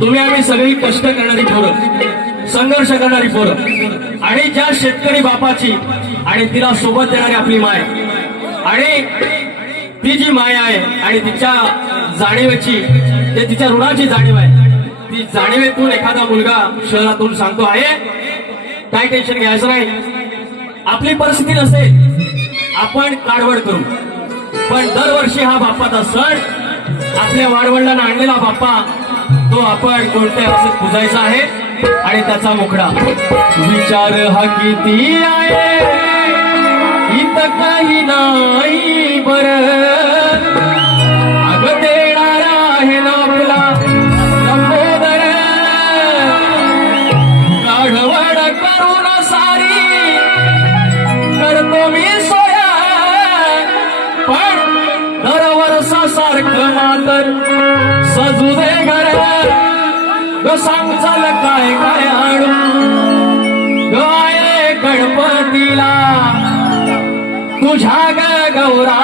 तुम्ही आम्ही सगळी कष्ट करणारी पोरं संघर्ष करणारी पोरं. आणि ज्या शेतकरी बापाची आणि तिला सोबत देणारी आपली माय. आणि ती जी माय आहे आणि तिच्या जाणीवेची ते तिच्या ऋणाची जाणीव आहे ती जाणीवेतून एखादा मुलगा शहरातून सांगतो आहे काय टेन्शन घ्यायचं नाही. आपली परिस्थिती नसेल. आपण काढवड करू. पण दरवर्षी हा बाप्पाचा सण आपल्या वाडवडिलांना आणलेला बाप्पा तो आपण कोणत्या अवस्थेत पुजायचा आहे? आणि त्याचा मुखडा. विचार हा किती आहे? इत काही नाही बर. अग देणारा आहे ना आपला लंबोदर काढवड करून सारी करतो मी सोया. पण दरवर्षा सारखं मातर ग सांग चाल काय काय आणू? गाय गणपतीला तुझ्या ग गौरा